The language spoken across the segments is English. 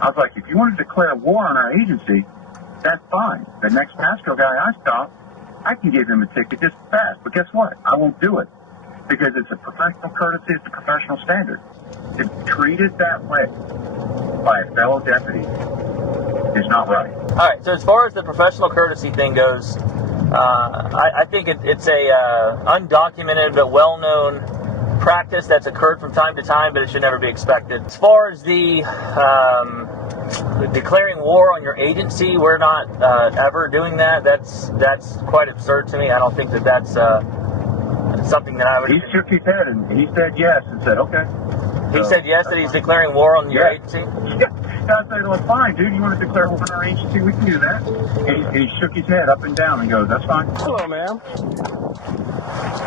I was like, if you want to declare war on our agency, that's fine. The next Pasco guy I stop, I can give him a ticket just fast. But guess what? I won't do it because it's a professional courtesy, it's a professional standard. To treat it that way by a fellow deputy is not right. All right, so as far as the professional courtesy thing goes, I think it's a undocumented but well-known practice that's occurred from time to time, but it should never be expected. As far as the declaring war on your agency, we're not ever doing that. That's quite absurd to me. I don't think that's something that I would... He shook his head and he said yes and said, okay. He said yes, that he's declaring war on your agency? Yeah. I said, well, fine, dude. You want to declare war on our agency? We can do that. And he shook his head up and down and goes, that's fine. Hello, ma'am.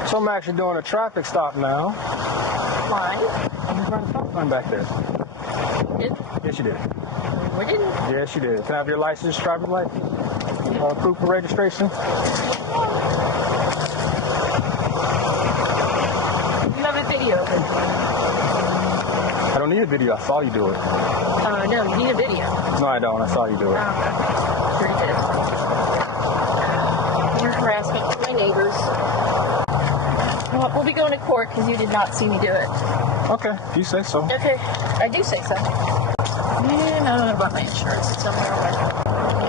So I'm actually doing a traffic stop now. Why? I'm trying to stop sign back there. You did? Yes, you did. We didn't. Yes, you did. Can I have your license, driver's license? Proof of registration? You have a video. I don't need a video. I saw you do it. No, you need a video. No, I don't. I saw you do it. Sure you did. You're harassment to my neighbors. Well, we'll be going to court because you did not see me do it. Okay, you say so. Okay, I do say so. And I don't know about my insurance. It's somewhere away.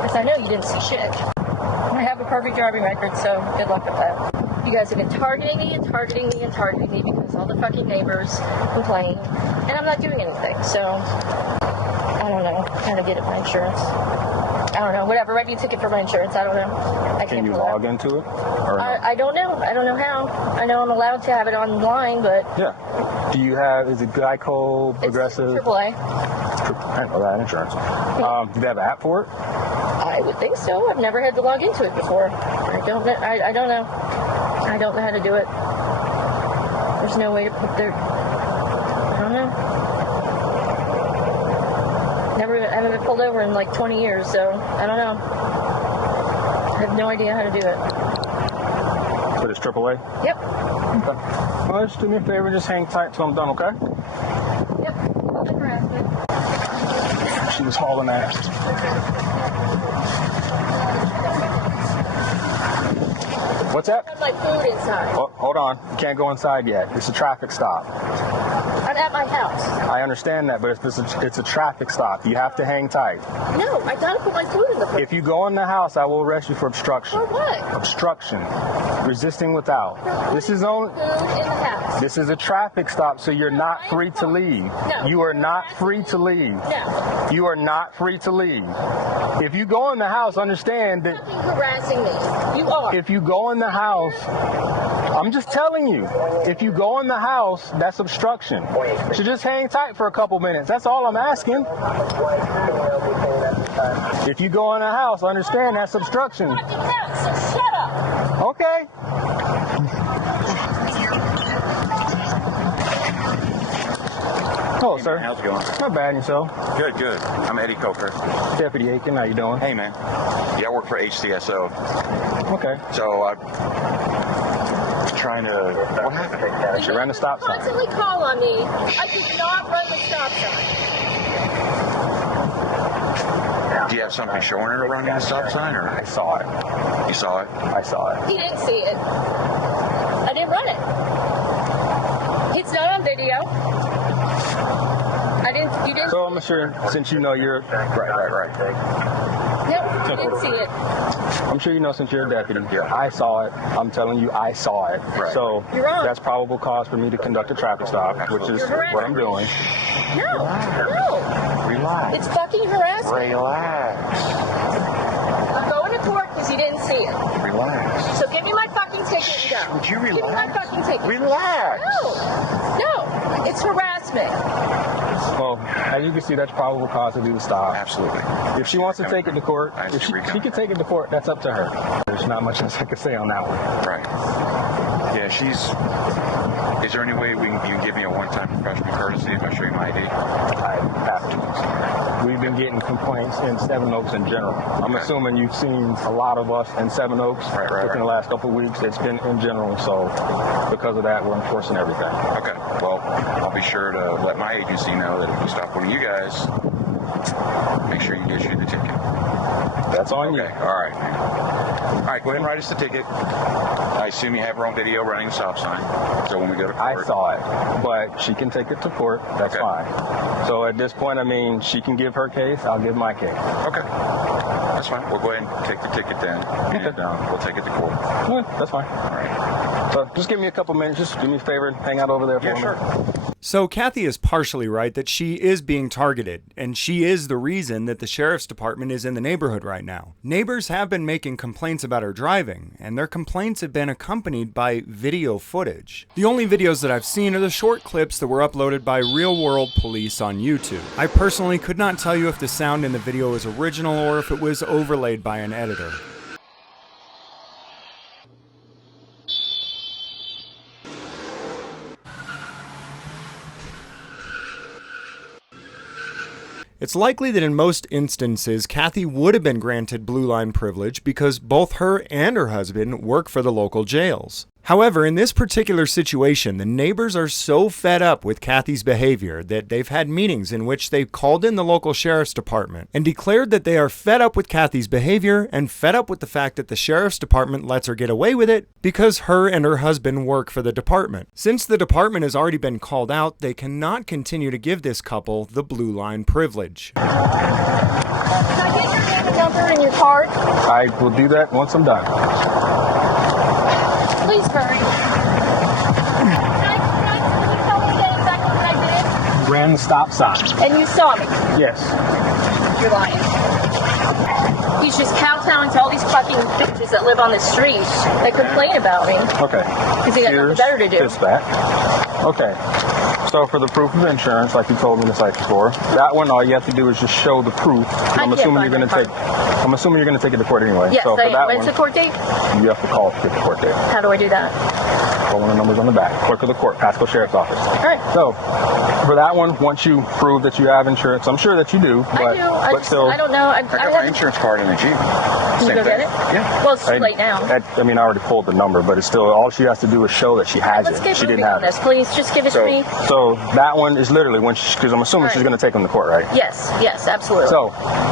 Because I know you didn't see shit. I have a perfect driving record, so good luck with that. You guys have been targeting me and targeting me and targeting me because all the fucking neighbors complain, and I'm not doing anything, so I don't know how to get at my insurance. I don't know, whatever, write me a ticket for my insurance, I don't know. I Can you log into it? Or no? I don't know. I don't know how. I know I'm allowed to have it online, but... Yeah. Do you have, is it Geico, Progressive? It's AAA. I know that insurance. Do they have an app for it? I would think so. I've never had to log into it before. I don't know. I don't know. I don't know how to do it. There's no way to put their... I don't know. I haven't been pulled over in like 20 years, so I don't know. I have no idea how to do it. But it's AAA? Yep. Okay. Well, just do me a favor, just hang tight till I'm done, okay? Yep. Public harassment. She was hauling ass. What's that? I have my food inside. Oh, hold on. You can't go inside yet. It's a traffic stop. I'm at my house. I understand that, but it's a traffic stop. You have to hang tight. No, I gotta put my food in the fridge. If you go in the house, I will arrest you for obstruction. For what? Obstruction. Resisting without. This is only... Food in the house. This is a traffic stop, so you're not free to leave. No. You are not free to leave. No. You are not free to leave. If you go in the house, understand that... You're fucking harassing me. You are. If you go in the house, I'm just telling you, if you go in the house, that's obstruction. So just hang tight for a couple minutes. That's all I'm asking. If you go in the house, understand that's obstruction. So shut up. Okay. Hello, sir. How's it going? Not bad, and yourself? Good, good. I'm Eddie Coker. Deputy Aiken, how you doing? Hey, man. Yeah, I work for HCSO. Okay. So I'm trying to... What happened? She ran the stop sign. Constantly call on me. I did not run the stop sign. Do you have something showing her running the stop sign, or? I saw it. You saw it? I saw it. He didn't see it. I didn't run it. It's not on video. You didn't. So I'm sure, since you know you're... Right. No, you didn't see it. I'm sure you know since you're a deputy. I saw it. I'm telling you, I saw it. Right. So You're wrong. that's probable cause for me to conduct a traffic stop, which is what I'm doing. No. Relax. It's fucking harassment. Relax. I'm going to court because you didn't see it. Relax. So give me my fucking ticket and go. Would you relax? Give me my fucking ticket. Relax. No. It's harassment. Well, as you can see, that's probable cause to do the stop. Absolutely. If she wants to take it to court, if she can take it to court, that's up to her. There's not much else I can say on that one. Right. Yeah, is there any way you can give me a one-time professional courtesy if I show you my ID? I have to. We've been getting complaints in Seven Oaks in general. I'm assuming you've seen a lot of us in Seven Oaks within the last couple of weeks. It's been in general, so because of that, we're enforcing everything. Okay. Well, I'll be sure to let my agency know that if we stop one of you guys, sure you issue the ticket. That's on you. Okay, all right. All right, go ahead and write us the ticket. I assume you have her on video running a stop sign. So when we go to court. I saw it, but she can take it to court. That's fine. So at this point, I mean, she can give her case. I'll give my case. Okay. That's fine. We'll go ahead and take the ticket then. And we'll take it to court. Yeah, that's fine. All right. So just give me a couple minutes. Just do me a favor and hang out over there for Yeah, me. sure. So Kathi is partially right that she is being targeted, and she is the reason that the sheriff's department is in the neighborhood right now. Neighbors have been making complaints about her driving, and their complaints have been accompanied by video footage. The only videos that I've seen are the short clips that were uploaded by Real World Police on YouTube. I personally could not tell you if the sound in the video is original or if it was overlaid by an editor. It's likely that in most instances, Kathi would have been granted blue line privilege because both her and her husband work for the local jails. However, in this particular situation, the neighbors are so fed up with Kathi's behavior that they've had meetings in which they've called in the local sheriff's department and declared that they are fed up with Kathi's behavior and fed up with the fact that the sheriff's department lets her get away with it because her and her husband work for the department. Since the department has already been called out, they cannot continue to give this couple the blue line privilege. Can I get your name and number and your card? I will do that once I'm done. Please hurry. Can you tell me again exactly what I Ran the stop sign. did? And you saw me. Yes. You're lying. He's just kowtowing to all these fucking bitches that live on the street that complain about me. Okay. Because he got nothing better to do. Here's back. Okay. So for the proof of insurance, like you told me the site before, that one all you have to do is just show the proof. I'm assuming you're going to take it to court anyway. Yes, so for that when's the court date? You have to call to get the court date. How do I do that? Call one of the numbers on the back. Clerk of the court, Pasco Sheriff's Office. All right. So for that one, once you prove that you have insurance, I'm sure that you do. But, I do. I don't know. I got my insurance card in the Jeep. Can you go get it? Yeah. Well, it's too late now. I already pulled the number, but it's still, all she has to do is show that she has Let's it. get She moving didn't have on this, please. Just give it to me. So that one is literally because I'm assuming she's going to take them to court, right? Yes, absolutely. So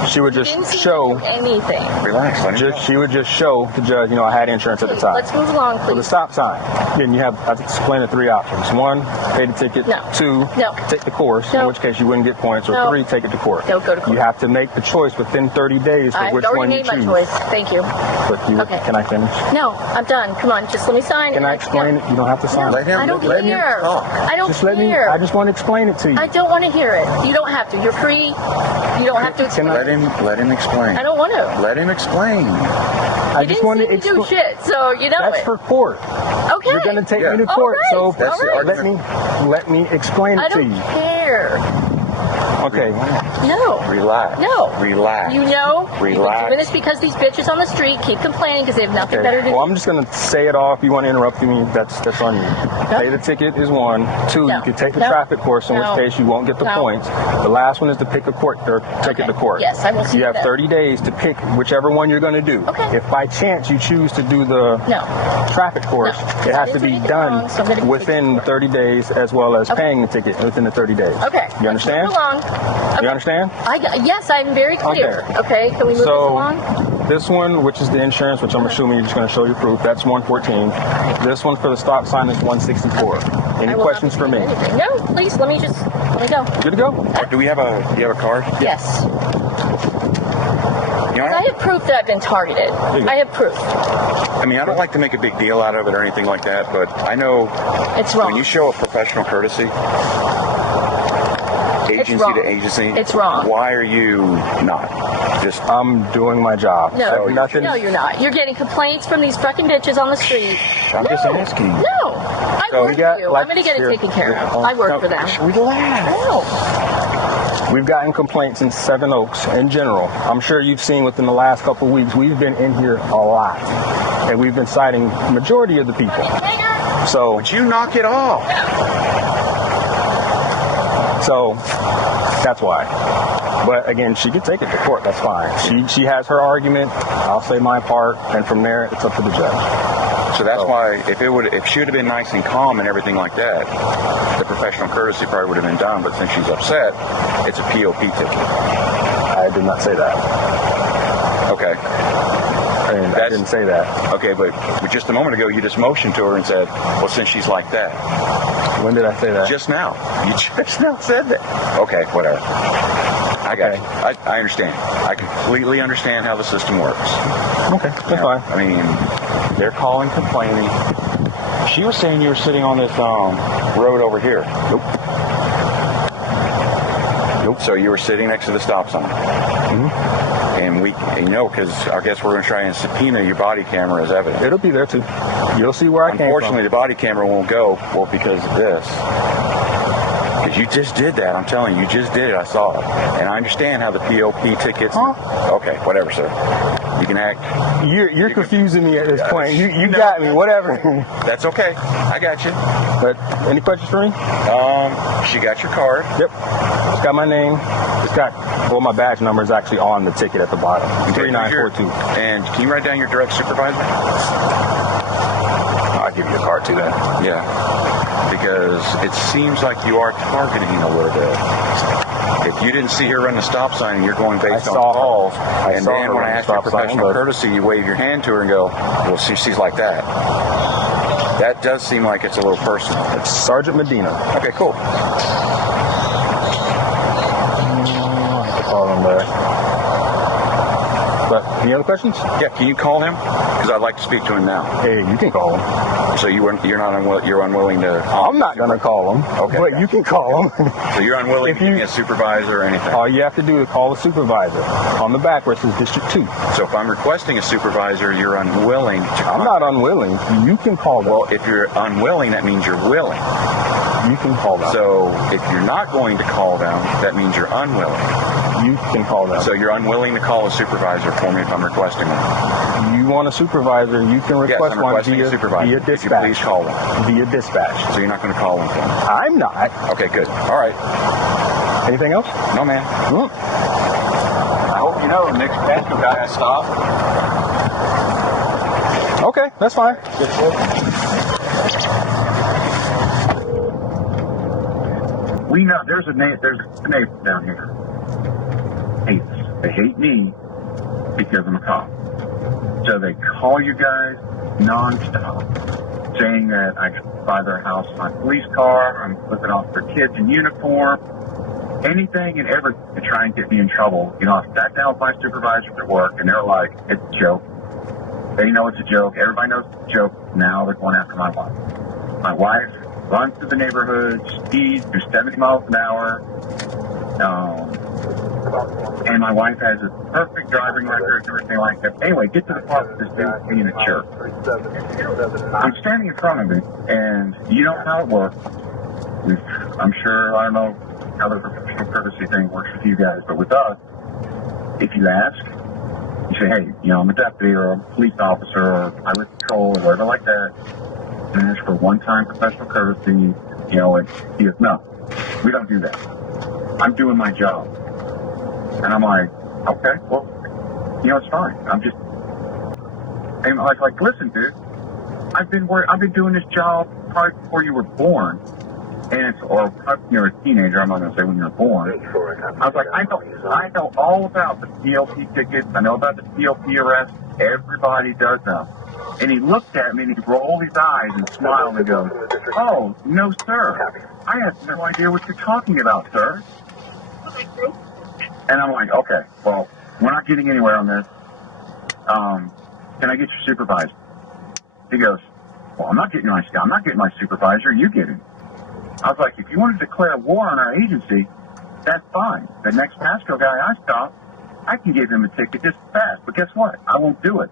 she would just Didn't see show. anything. Relax, honey. She would just show the judge, I had insurance at the time. Let's move along, For the please. stop sign, then you have, I've explained the three options. One, pay the ticket. No. Two, No. take the course, No. in which case you wouldn't get points. Or No. three, take it to court. No, go to court. You have to make the choice within 30 days for I've which already one you made choose. my choice. Thank you. But Okay. Can I finish? No, I'm done. Come on, just let me sign. Can I explain it? You don't have to sign. Let him- I don't let him care. talk. I don't Just let me. care. I just want to explain it to you. I don't want to hear it. You don't have to. You're free. You don't have to explain. Let him explain. I don't want to. Let him explain. I You just didn't want see to me do explain. shit, so you know That's it. for court. Okay. You're going to take Yeah. me to All court, right. so That's the argument. let me explain I it to don't you. care. Okay. No. Relax. No. Relax. You know, you've been Relax. doing this because these bitches on the street keep complaining because they have nothing better to do. Well, I'm just going to say it off. You want to interrupt me? That's on you. Pay the ticket is one. Two, No. you can take the No. traffic course, in No. which case you won't get the No. points. The last one is to pick a court or take it to court. Yes, I will see You have that. 30 days to pick whichever one you're going to do. Okay. If by chance you choose to do the No. traffic course, No. it I has didn't to do be anything done wrong, so I'm gonna within 30 days as well as Okay. paying the ticket within the 30 days. Okay. You understand? Move along. You understand? Yes, I'm very clear. Okay. Can we move this along? This one, which is the insurance, which I'm assuming you're just going to show your proof, that's 114. This one for the stop sign is 164. Any I will questions not for me? do anything. No, please. Let me go. Good to go? Do you have a card? Yes. You know, I have proof that I've been targeted. I have proof. I mean, I don't like to make a big deal out of it or anything like that, but I know It's wrong. when you show a professional courtesy, agency wrong. to agency, It's wrong. Why are you not? Just I'm doing my job. No, Nothing. no, you're not. You're getting complaints from these fucking bitches on the street. I'm just asking. No, I So work we got, for you. like, I'm going to get it here- taken care of. here- I work No, for them. relax. No. We've gotten complaints in Seven Oaks in general. I'm sure you've seen within the last couple of weeks, we've been in here a lot. And we've been citing the majority of the people. So, Would you knock it off? So that's why. But again, she could take it to court. That's fine. She has her argument. I'll say my part, and from there, it's up to the judge. So that's why if she would have been nice and calm and everything like that, the professional courtesy probably would have been done. But since she's upset, it's a POP ticket. I did not say that. Okay. And I didn't say that. Okay, but just a moment ago, you just motioned to her and said, well, since she's like that. When did I say that? Just now. You just now said that. Okay, whatever. I got you. I understand. I completely understand how the system works. Okay, that's fine. I mean, they're calling, complaining. She was saying you were sitting on this road over here. Nope. So you were sitting next to the stop sign. Mm-hmm. And because I guess we're going to try and subpoena your body camera as evidence. It'll be there too. You'll see where I came from. Unfortunately, the body camera won't go because of this. Because you just did that. I'm telling you, you just did it. I saw it. And I understand how the POP tickets... Huh? Okay, whatever, sir. You can act... You're confusing me at this point. You got me, whatever. That's okay. I got you. But any questions for me? She got your card. Yep. It's got my name. It's got... Well, my badge number is actually on the ticket at the bottom. 3942. And can you write down your direct supervisor? I'll give you a card too then. Yeah. Because it seems like you are targeting a little bit. If you didn't see her run the stop sign and you're going based on calls, and then when I ask for professional courtesy, you wave your hand to her and go, well, she's like that. That does seem like it's a little personal. It's Sergeant Medina. Okay, cool. I'll have to call him back. But any other questions? Yeah, can you call him? Because I'd like to speak to him now. Hey, you can call him. So you're unwilling to... I'm not going to call him. Okay. But you can call him. So you're unwilling to give me a supervisor or anything? All you have to do is call the supervisor. On the back where it says District 2. So if I'm requesting a supervisor, you're unwilling to... I'm not unwilling. You can call them. Well, if you're unwilling, that means you're willing. You can call them. So if you're not going to call them, that means you're unwilling. You can call them. So you're unwilling to call a supervisor for me if I'm requesting one? You want a supervisor, you can request one via dispatch. If you please call them. Via dispatch. So you're not going to call them for me? I'm not. Okay, good. All right. Anything else? No, man. I hope you know the next Pasco guy has stopped. Okay, that's fine. We know there's a neighbor down here. They hate me because I'm a cop. So they call you guys nonstop, saying that I can buy their house in my police car, I'm flipping off their kids in uniform, anything and everything to try and get me in trouble. You know, I sat down with my supervisors at work, and they're like, it's a joke. They know it's a joke. Everybody knows it's a joke. Now they're going after my wife. My wife runs through the neighborhood, speeds through 70 miles an hour, and my wife has a perfect driving record and everything like that. Anyway, get to the part of this dude being a jerk. I'm standing in front of him, and you know how it works. I'm sure, I don't know how the professional courtesy thing works with you guys, but with us, if you ask, you say, hey, you know, I'm a deputy or a police officer or highway patrol or whatever like that, and it's for one-time professional courtesy, you know, and he goes, no, we don't do that. I'm doing my job. And I'm like, okay, well, you know, it's fine. I'm just, and I was like, listen, dude, I've been doing this job probably before you were born, and or you're a teenager. I'm not going to say when you were born. I was like, I know all about the PLP tickets. I know about the PLP arrests. Everybody does them. And he looked at me and he rolled his eyes and smiled and goes, oh, no, sir. I have no idea what you're talking about, sir. And I'm like, okay, well, we're not getting anywhere on this. Can I get your supervisor? He goes, well, I'm not getting my supervisor. You get him. I was like, if you want to declare war on our agency, that's fine. The next Pasco guy I stop, I can give him a ticket just fast. But guess what? I won't do it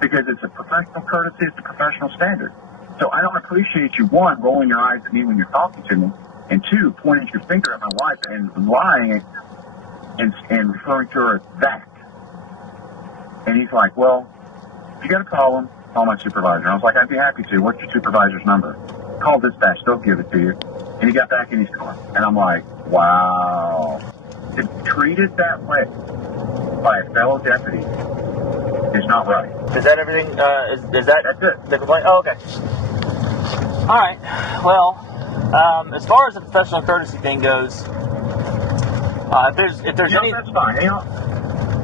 because it's a professional courtesy. It's a professional standard. So I don't appreciate you, one, rolling your eyes at me when you're talking to me, and two, pointing your finger at my wife and lying and referring to her as that. And he's like, well, you got to call my supervisor. And I was like, I'd be happy to. What's your supervisor's number? Call dispatch. They'll give it to you. And he got back in his car. And I'm like, wow. To be treated that way by a fellow deputy is not right. Is that everything? Is that That's it. the complaint? Oh, okay. All right. Well, as far as the professional courtesy thing goes, If there's any, that's fine.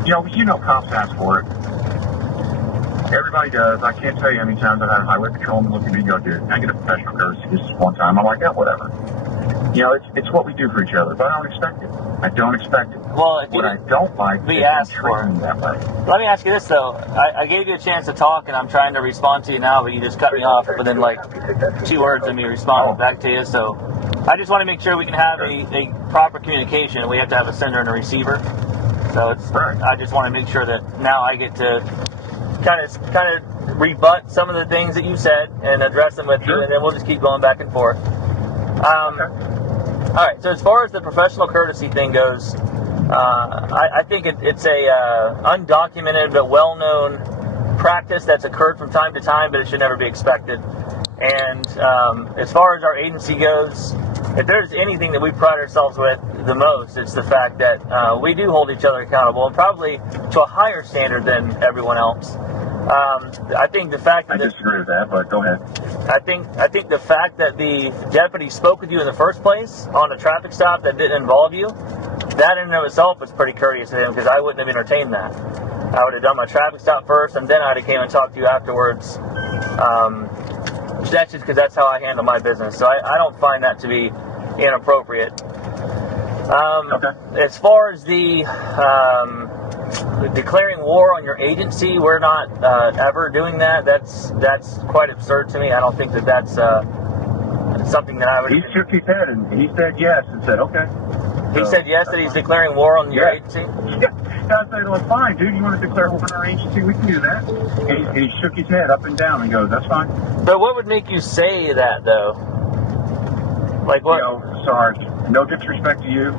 You know, cops ask for it. Everybody does. I can't tell you how many times I've had a highway patrolman look at me and go, dude, I get a professional courtesy just one time. I'm like, yeah, whatever. You know, it's what we do for each other, but I don't expect it. I don't expect it. Well, if what I don't like be is asked for treating me that way. Let me ask you this though. I gave you a chance to talk, and I'm trying to respond to you now, but you just cut me off within like 2 words of me responding back to you. So I just want to make sure we can have a proper communication. We have to have a sender and a receiver. So I just want to make sure that now I get to kind of rebut some of the things that you said and address them with you, and then we'll just keep going back and forth. All right. So as far as the professional courtesy thing goes, I think it's a undocumented but well-known practice that's occurred from time to time, but it should never be expected. And as far as our agency goes, if there's anything that we pride ourselves with the most, it's the fact that we do hold each other accountable, and probably to a higher standard than everyone else. I think the fact that I disagree with that, but go ahead. I think the fact that the deputy spoke with you in the first place on a traffic stop that didn't involve you, that in and of itself was pretty courteous of him, because I wouldn't have entertained that. I would have done my traffic stop first, and then I'd have came and talked to you afterwards. That's just because that's how I handle my business. So I don't find that to be inappropriate. As far as the declaring war on your agency, we're not ever doing that. That's quite absurd to me. I don't think that's something that I would... He shook his head and he said yes and said, okay. He said yes, that he's declaring war on your agency? Yeah. I said, well, fine, dude, you want to declare war on our agency? We can do that. And he shook his head up and down and goes, that's fine. But what would make you say that, though? Like what? You know, Sarge, no disrespect to you,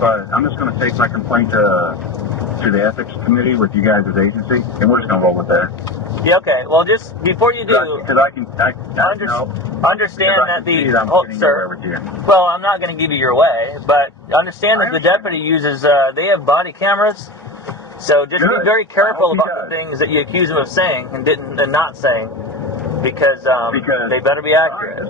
but I'm just going to take my complaint to the ethics committee with you guys as agency, and we're just going to roll with that. Yeah, okay. Well, just before you do, because I understand that well, I'm not going to give you your way, but understand that the deputy uses, they have body cameras, so just be very careful about the things that you accuse him of saying and not saying, because they better be accurate.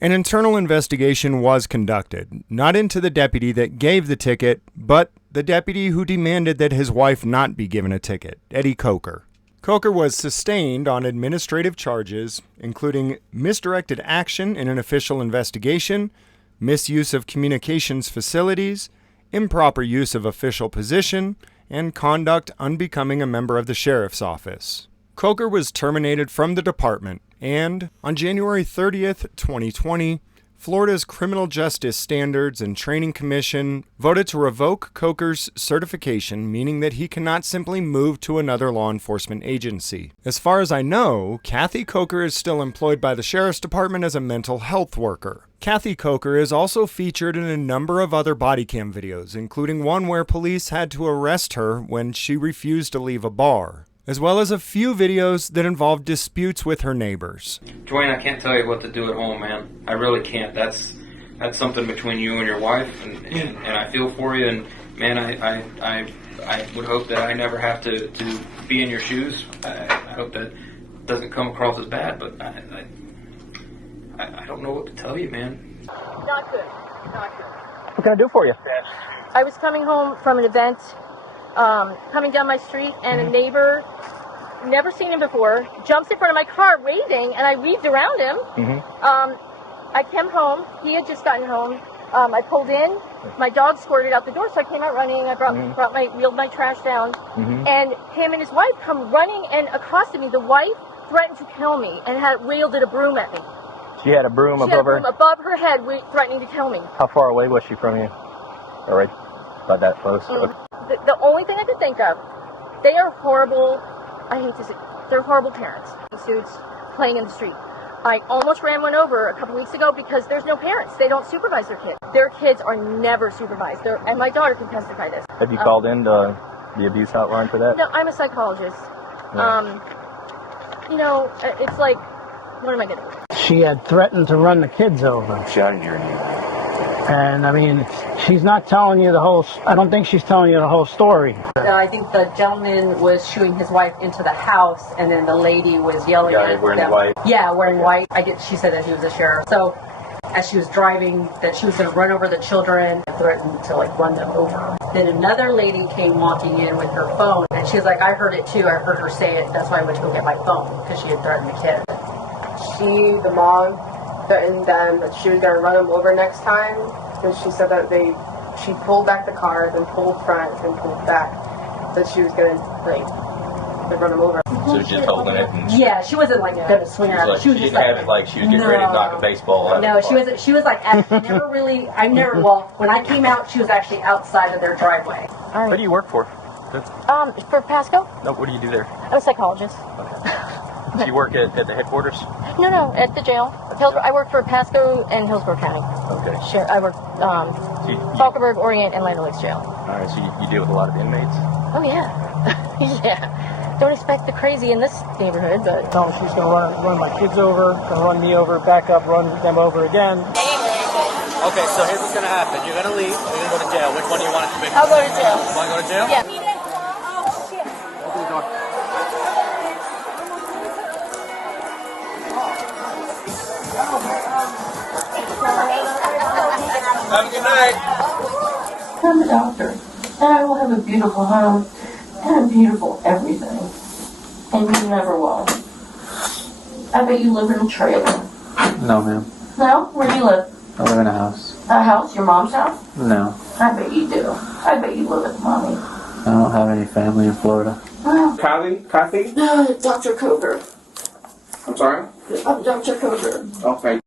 An internal investigation was conducted, not into the deputy that gave the ticket, but the deputy who demanded that his wife not be given a ticket, Kathi Coker. Coker was sustained on administrative charges, including misdirected action in an official investigation, misuse of communications facilities, improper use of official position, and conduct unbecoming a member of the sheriff's office. Coker was terminated from the department, and on January 30th, 2020, Florida's Criminal Justice Standards and Training Commission voted to revoke Coker's certification, meaning that he cannot simply move to another law enforcement agency. As far as I know, Kathi Coker is still employed by the Sheriff's Department as a mental health worker. Kathi Coker is also featured in a number of other body cam videos, including one where police had to arrest her when she refused to leave a bar, as well as a few videos that involved disputes with her neighbors. Dwayne, I can't tell you what to do at home, man. I really can't. That's something between you and your wife, and I feel for you, and man, I would hope that I never have to be in your shoes. I hope that doesn't come across as bad, but I don't know what to tell you, man. Not good. Not good. What can I do for you? I was coming home from an event, coming down my street, and a neighbor, never seen him before, jumps in front of my car raving, and I weaved around him. I came home. He had just gotten home. I pulled in. My dog squirted out the door, so I came out running. I wheeled my trash down, and him and his wife come running and accosted me. The wife threatened to kill me and railed at a broom at me. She had a broom above her? Above her head, threatening to kill me. How far away was she from you? All right, about that close. The only thing I could think of, they are horrible, I hate to say, they're horrible parents. Suits, playing in the street. I almost ran one over a couple weeks ago because there's no parents. They don't supervise their kids. Their kids are never supervised. And my daughter can testify this. Have you called in the abuse hotline for that? No, I'm a psychologist. Yeah. It's like, what am I going to do? She had threatened to run the kids over. Shouting your name. And I mean, she's not telling you the whole, I don't think she's telling you the whole story. I think the gentleman was shooing his wife into the house, and then the lady was yelling at wearing them. white. Yeah, wearing white. She said that he was a sheriff. So as she was driving that she was going to run over the children, threatened to like run them over. Then another lady came walking in with her phone, and she was like, I heard it too. I heard her say it. That's why I went to go get my phone, because she had threatened the kid. The mom, threatened them that she was going to run them over next time. And she said that she pulled back the car, then pulled front, then pulled back. That she was going to run them over. So just holding it. And yeah, she wasn't like going to swing her out. She didn't have it like she was getting ready to knock a baseball out. No, she was like, when I came out, she was actually outside of their driveway. All right. Where do you work for? For Pasco? No, what do you do there? I'm a psychologist. Okay. Do you work at the headquarters? No, at the jail. I work for Pasco and Hillsborough County. Okay. Sure, I work Falkenberg, Orient, and Land O'Lakes Jail. All right, so you deal with a lot of inmates? Oh, yeah. Yeah. Don't expect the crazy in this neighborhood, but... Tell them she's going to run my kids over, going to run me over, back up, run them over again. Okay, so here's what's going to happen. You're going to leave, you're going to go to jail. Which one do you want it to be? I'll go to jail. You want to go to jail? Yeah. Open the door. Have a good night. I'm a doctor, and I will have a beautiful home and a beautiful everything. And you never will. I bet you live in a trailer. No, ma'am. No? Where do you live? I live in a house. A house? Your mom's house? No. I bet you do. I bet you live with mommy. I don't have any family in Florida. Well, Kathi? no, Dr. Coker. I'm sorry? I'm Dr. Coker. Okay.